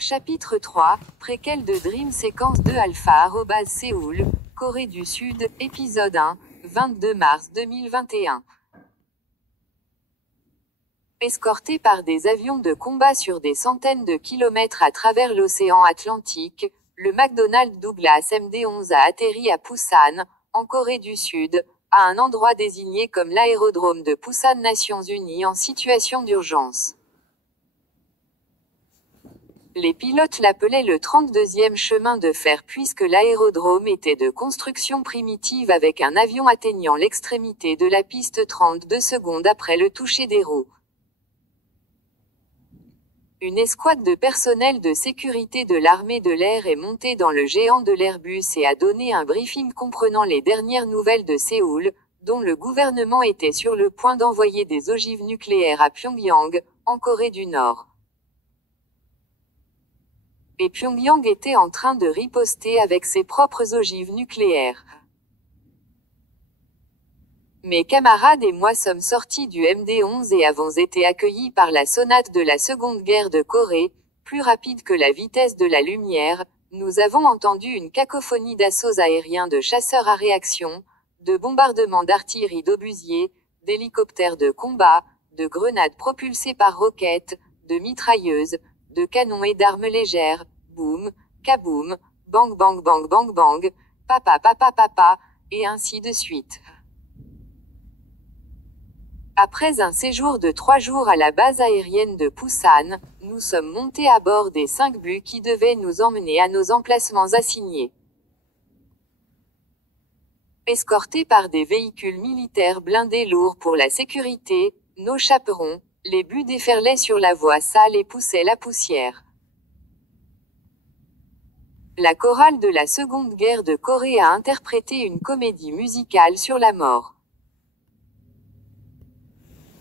Chapitre 3, préquel de Dream Sequence 2 Alpha @ Séoul, Corée du Sud, épisode 1, 22 mars 2021. Escorté par des avions de combat sur des centaines de kilomètres à travers l'océan Atlantique, le McDonnell Douglas MD-11 a atterri à Busan, en Corée du Sud, à un endroit désigné comme l'aérodrome de Busan Nations Unies en situation d'urgence. Les pilotes l'appelaient le 32e chemin de fer puisque l'aérodrome était de construction primitive avec un avion atteignant l'extrémité de la piste 32 secondes après le toucher des roues. Une escouade de personnel de sécurité de l'armée de l'air est montée dans le géant de l'Airbus et a donné un briefing comprenant les dernières nouvelles de Séoul, dont le gouvernement était sur le point d'envoyer des ogives nucléaires à Pyongyang, en Corée du Nord. Et Pyongyang était en train de riposter avec ses propres ogives nucléaires. Mes camarades et moi sommes sortis du MD-11 et avons été accueillis par la sonate de la Seconde Guerre de Corée, plus rapide que la vitesse de la lumière. Nous avons entendu une cacophonie d'assauts aériens de chasseurs à réaction, de bombardements d'artillerie d'obusiers, d'hélicoptères de combat, de grenades propulsées par roquettes, de mitrailleuses, de canons et d'armes légères, boum, kaboum, bang bang bang bang bang, papa papa papa, et ainsi de suite. Après un séjour de 3 jours à la base aérienne de Busan, nous sommes montés à bord des 5 bus qui devaient nous emmener à nos emplacements assignés. Escortés par des véhicules militaires blindés lourds pour la sécurité, nos chaperons, les bus déferlaient sur la voie sale et poussaient la poussière. La chorale de la Seconde Guerre de Corée a interprété une comédie musicale sur la mort.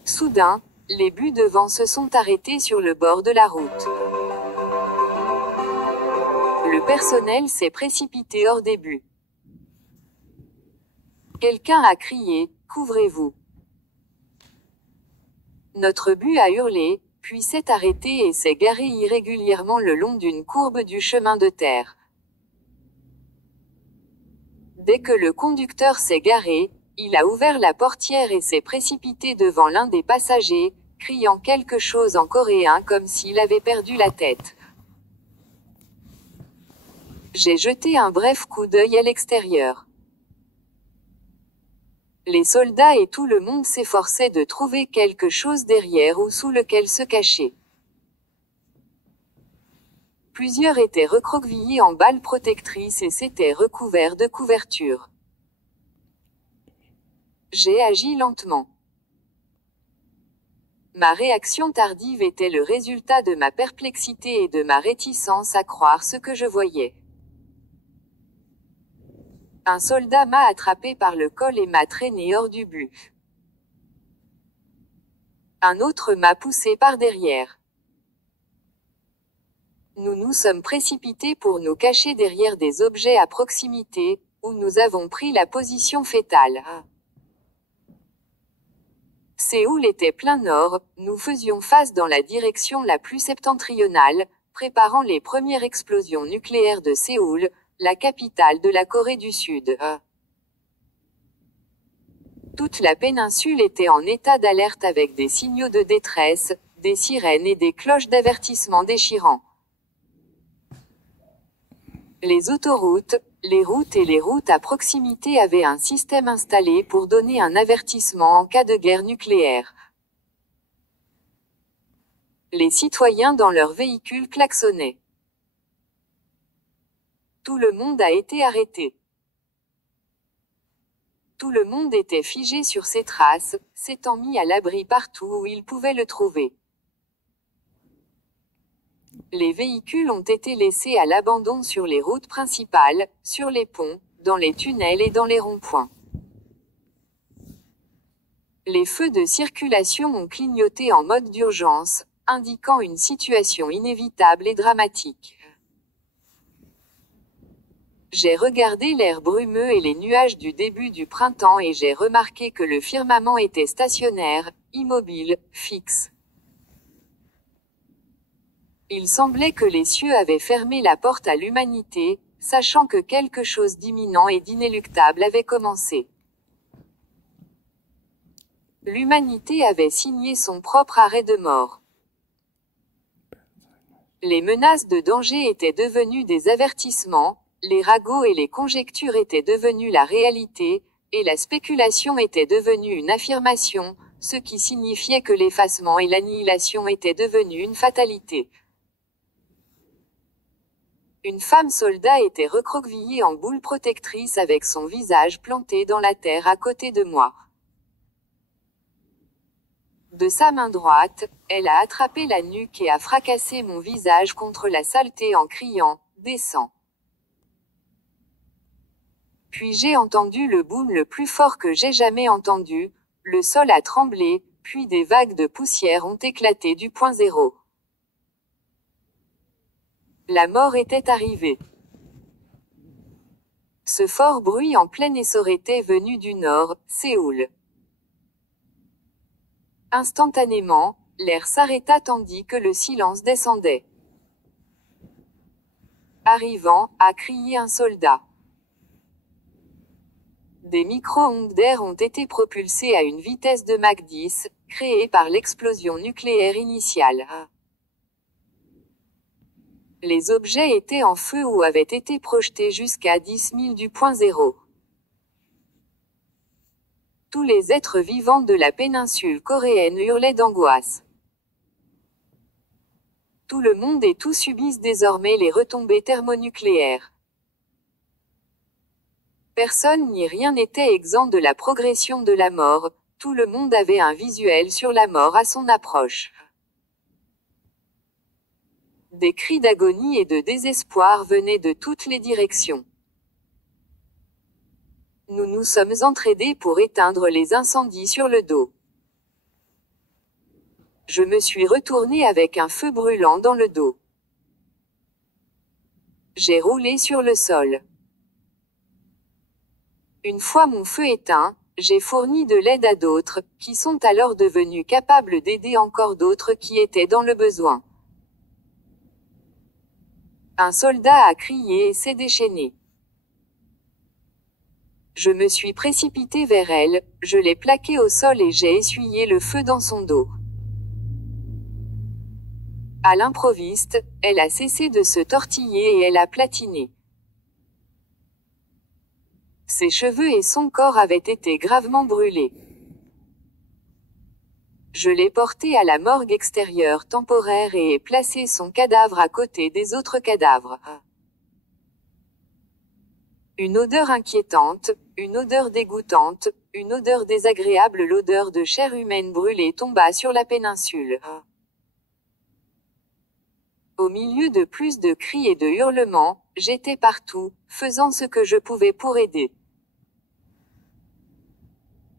Soudain, les bus devant se sont arrêtés sur le bord de la route. Le personnel s'est précipité hors des bus. Quelqu'un a crié « Couvrez-vous ». Notre bus a hurlé, puis s'est arrêté et s'est garé irrégulièrement le long d'une courbe du chemin de terre. Dès que le conducteur s'est garé, il a ouvert la portière et s'est précipité devant l'un des passagers, criant quelque chose en coréen comme s'il avait perdu la tête. J'ai jeté un bref coup d'œil à l'extérieur. Les soldats et tout le monde s'efforçaient de trouver quelque chose derrière ou sous lequel se cacher. Plusieurs étaient recroquevillés en balles protectrices et s'étaient recouverts de couvertures. J'ai agi lentement. Ma réaction tardive était le résultat de ma perplexité et de ma réticence à croire ce que je voyais. Un soldat m'a attrapé par le col et m'a traîné hors du bus. Un autre m'a poussé par derrière. Nous nous sommes précipités pour nous cacher derrière des objets à proximité, où nous avons pris la position fétale. Séoul était plein nord, nous faisions face dans la direction la plus septentrionale, préparant les premières explosions nucléaires de Séoul, la capitale de la Corée du Sud. Toute la péninsule était en état d'alerte avec des signaux de détresse, des sirènes et des cloches d'avertissement déchirants. Les autoroutes, les routes et les routes à proximité avaient un système installé pour donner un avertissement en cas de guerre nucléaire. Les citoyens dans leurs véhicules klaxonnaient. Tout le monde a été arrêté. Tout le monde était figé sur ses traces, s'étant mis à l'abri partout où il pouvait le trouver. Les véhicules ont été laissés à l'abandon sur les routes principales, sur les ponts, dans les tunnels et dans les ronds-points. Les feux de circulation ont clignoté en mode d'urgence, indiquant une situation inévitable et dramatique. J'ai regardé l'air brumeux et les nuages du début du printemps et j'ai remarqué que le firmament était stationnaire, immobile, fixe. Il semblait que les cieux avaient fermé la porte à l'humanité, sachant que quelque chose d'imminent et d'inéluctable avait commencé. L'humanité avait signé son propre arrêt de mort. Les menaces de danger étaient devenues des avertissements, les ragots et les conjectures étaient devenus la réalité, et la spéculation était devenue une affirmation, ce qui signifiait que l'effacement et l'annihilation étaient devenus une fatalité. Une femme soldat était recroquevillée en boule protectrice avec son visage planté dans la terre à côté de moi. De sa main droite, elle a attrapé la nuque et a fracassé mon visage contre la saleté en criant « Descends ». Puis j'ai entendu le boom le plus fort que j'ai jamais entendu, le sol a tremblé, puis des vagues de poussière ont éclaté du point zéro. La mort était arrivée. Ce fort bruit en plein essor était venu du nord, Séoul. Instantanément, l'air s'arrêta tandis que le silence descendait. Arrivant, a crié un soldat. Des micro-ondes d'air ont été propulsés à une vitesse de Mach 10, créée par l'explosion nucléaire initiale. Les objets étaient en feu ou avaient été projetés jusqu'à 10 000 du point zéro. Tous les êtres vivants de la péninsule coréenne hurlaient d'angoisse. Tout le monde et tout subissent désormais les retombées thermonucléaires. Personne ni rien n'était exempt de la progression de la mort, tout le monde avait un visuel sur la mort à son approche. Des cris d'agonie et de désespoir venaient de toutes les directions. Nous nous sommes entraînés pour éteindre les incendies sur le dos. Je me suis retourné avec un feu brûlant dans le dos. J'ai roulé sur le sol. Une fois mon feu éteint, j'ai fourni de l'aide à d'autres, qui sont alors devenus capables d'aider encore d'autres qui étaient dans le besoin. Un soldat a crié et s'est déchaîné. Je me suis précipité vers elle, je l'ai plaquée au sol et j'ai essuyé le feu dans son dos. À l'improviste, elle a cessé de se tortiller et elle a platiné. Ses cheveux et son corps avaient été gravement brûlés. Je l'ai portée à la morgue extérieure temporaire et ai placé son cadavre à côté des autres cadavres. Une odeur inquiétante, une odeur dégoûtante, une odeur désagréable, l'odeur de chair humaine brûlée tomba sur la péninsule. Au milieu de plus de cris et de hurlements, j'étais partout, faisant ce que je pouvais pour aider.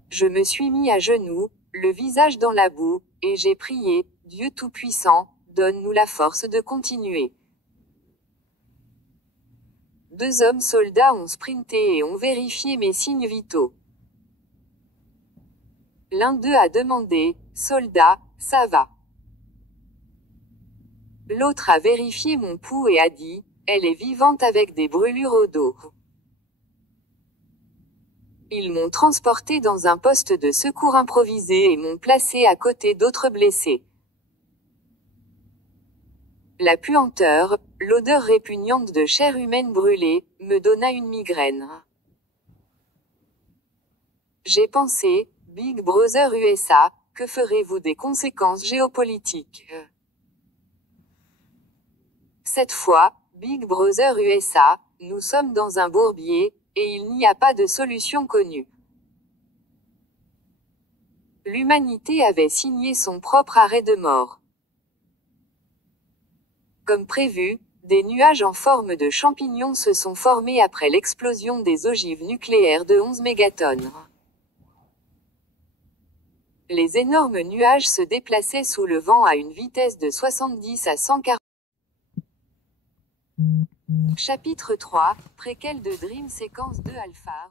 Je me suis mis à genoux, le visage dans la boue, et j'ai prié, Dieu Tout-Puissant, donne-nous la force de continuer. 2 hommes soldats ont sprinté et ont vérifié mes signes vitaux. L'un d'eux a demandé, soldat, ça va? L'autre a vérifié mon pouls et a dit, elle est vivante avec des brûlures au dos. Ils m'ont transporté dans un poste de secours improvisé et m'ont placé à côté d'autres blessés. La puanteur, l'odeur répugnante de chair humaine brûlée, me donna une migraine. J'ai pensé, Big Brother USA, que ferez-vous des conséquences géopolitiques? Cette fois, Big Brother USA, nous sommes dans un bourbier, et il n'y a pas de solution connue. L'humanité avait signé son propre arrêt de mort. Comme prévu, des nuages en forme de champignons se sont formés après l'explosion des ogives nucléaires de 11 mégatonnes. Les énormes nuages se déplaçaient sous le vent à une vitesse de 70 à 140. Chapitre 3, préquel de Dream Séquence 2 Alpha.